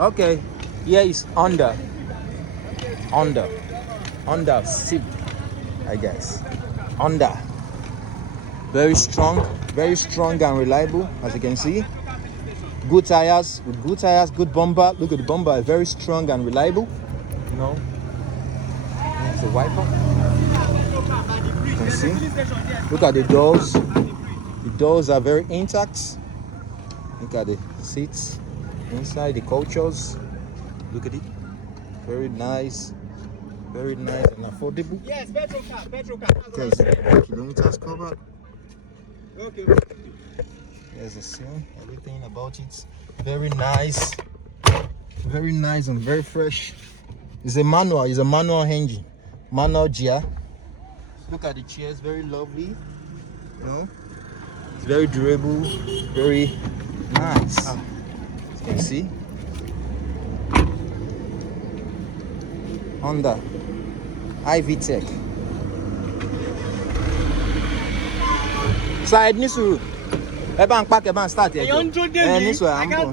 Okay, here is Honda Civic, I guess. Honda, very strong and reliable, as you can see. Good tires, good bumper. Look at the bumper, very strong and reliable. You know, it's a wiper. You can see. Look at the doors. The doors are very intact. Look at the seats inside, the cultures. Look at it. Very nice and affordable. Yes, petrol car. There's kilometers covered. Okay. There's the seal, everything about it. Very nice and very fresh. It's a manual engine, manual gear. Look at the chairs, very lovely. You know, it's very durable, very nice. As you can see, Honda IV Tech. Side Nisuru. Eba pack eba start here. Nisuru am go.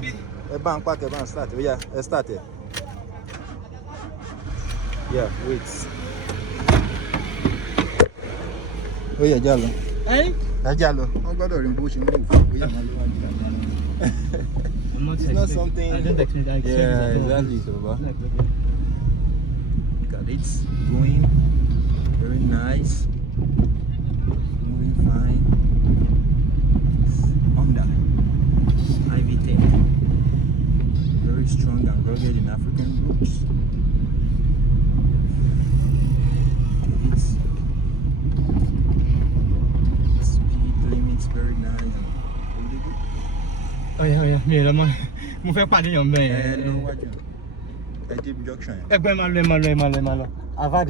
Eba pack eba start. Yeah, start here. Yeah, wait. Oh yeah, jalo. Jalo. O gbọ́dọ̀ rin bó ṣe move. Oh yeah, ma lo wa jalo. It's not something. I don't expect that. Yeah, exactly, so Look at it. Going very nice. Moving fine. Honda IV Tech. Very strong and rugged in African roots. Speed limits very nice and really good. Oh yeah. Me la mo fẹ́ pàdé yan be. No, what you? Junction. Ẹgbẹ́ ma lọ. Ava